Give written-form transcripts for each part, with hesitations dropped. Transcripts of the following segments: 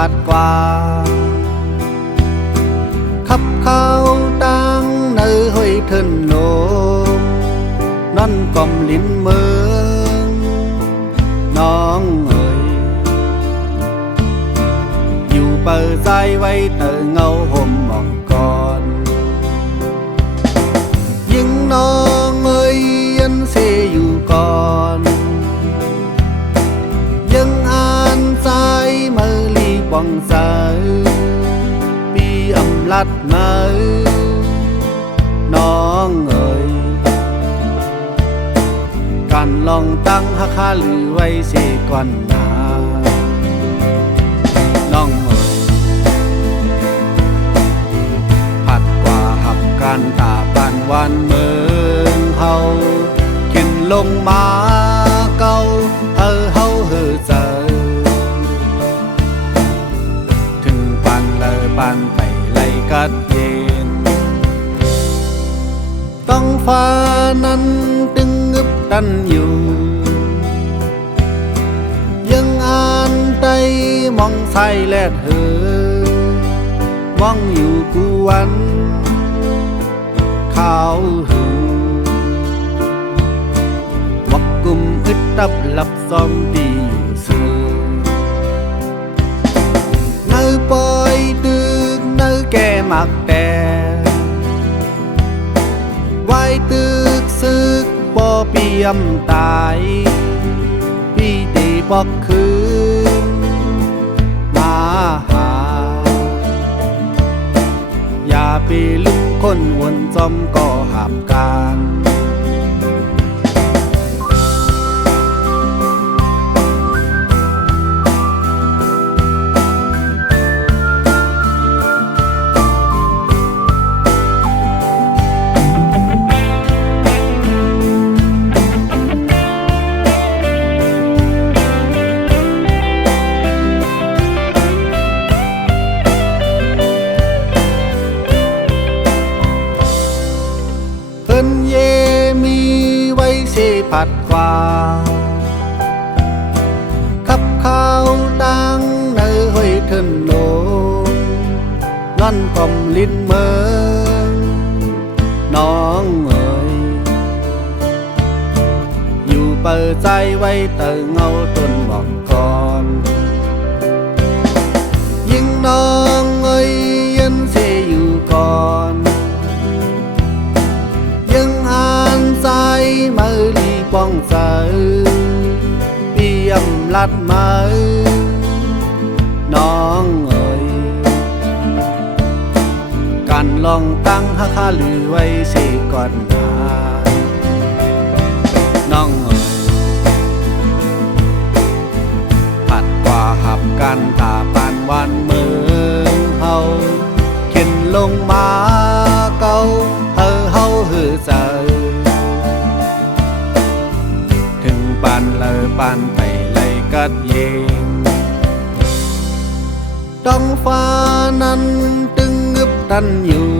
ผัดกว่าขับเข้าตั้งในห้อยเทินโนมนั่นกอมลิ้นเมืองน้องเอ๋ยอยู่เปิดใจไว้เตอเงาห่มหมอกก่อนยิ่งน้องเอ๋ยยันเสอยู่ก่อนยังอ่านใจมือลีปองใจปีอำลัดมาน้องเอ๋ยการลองตั้งหักคาหรือไว้เสก่อนนาน้องเอ๋ยผัดกว่าหับการตาปานวันเมืองเฮาขึ้นลงมาเก่าเฮาเจอถึงปันเลยปันไปไล่กัดเย็นต้องฟ้านั้นตึงงึบตันอยู่ยังอ่านใจมองใส่แลดเหอมองอยู่กูวันข้าวหึงวักกุมอึดตับหลับซ้อมดีอยู่ซื่อเนื้อปอยตึกเนื้อแก่มักแต่ไว้ตึกซึกปอเปียมตายปีตีบอกคืนมาหาอย่าไปลุกคนวนจอมก็หับการเยมีไว้เสผัดกว่าขับข้าวตั้งในห้อยเทินโนนอนกอมลิ้นเมืองน้องเอ๋ยอยู่เปิดใจไว้เตอเงาต้นหมอกก่อนยิ่งน้องเอ๋ยยันเสอยู่ก่อนใจมือลีป้องใจเปียมลัดมือน้องเอ๋ยการลองตั้งหักคาหรือไว้เสก่อนนาน้องเอ๋ยผัดกว่าหับกันตาปานวันเมืองเฮาเข็นลงมาเก่าเฮาหือใจปันเลยปันไปเลยกัดเย็นต้องฟ้านั้นตึงงึบตันอยู่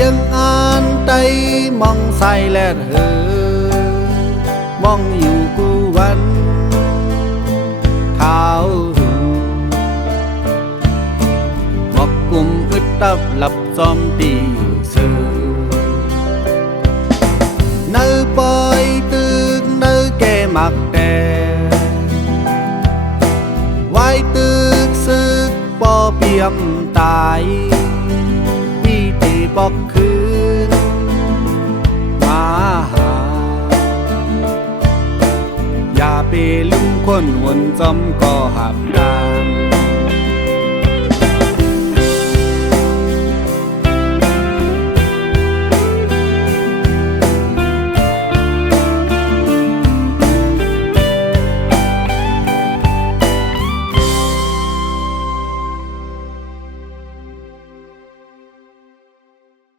ยังอ่านใจมองใส่แลดเหอมองอยู่กูวันข้าวหึงบอกกุมอึดตับหลับจอมตีอยู่ซื่อเนื้อปอยตึกเนื้อแก่มักแต่ไว้ตึกซึกปอเปียมตายปีตีบอกคืนมาหาอย่าไปลุ่มคนวนจอมก็หับดาน